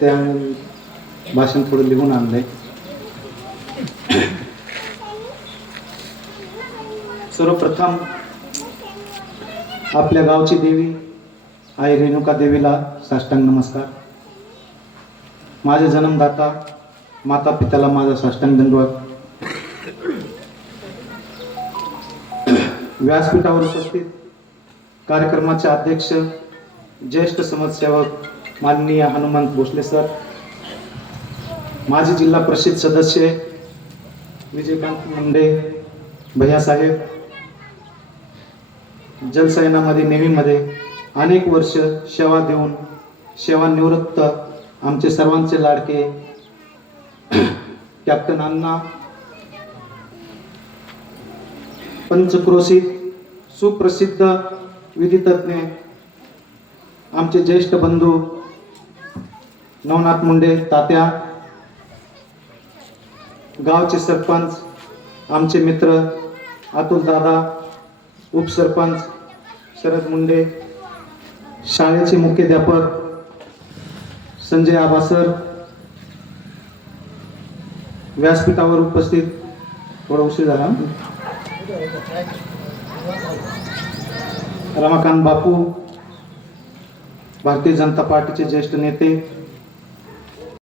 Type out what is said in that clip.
ते भाषण थोडं लिहून आणलंय. सर्वप्रथम आपल्या गावची देवी आई रेणुका देवीला साष्टांग नमस्कार. माझे जन्मदाता माता पित्याला माझा साष्टांग दंडवत. व्यासपीठावर उपस्थित कार्यक्रमाचे अध्यक्ष ज्येष्ठ समाजसेवक माननीय हनुमंत भोसले सर, माजी जिल्हा परिषद सदस्य विजयकांत मुंडे भैयासाहेब, जलसैनामध्ये नेव्हीमध्ये अनेक वर्ष सेवा देऊन सेवानिवृत्त आमचे सर्वांचे लाडके कॅप्टन अण्णा, पंचक्रोशीत सुप्रसिद्ध विधितज्ञ आमचे ज्येष्ठ बंधू नवनाथ मुंडे तात्या, गावचे सरपंच आमचे मित्र अतुल दादा, उपसरपंच शरद मुंडे, शाळेचे मुख्याध्यापक संजय आबा सर, व्यासपीठावर उपस्थित थोडा उशीर झाला रमाकांत बापू, भारतीय जनता पार्टीचे ज्येष्ठ नेते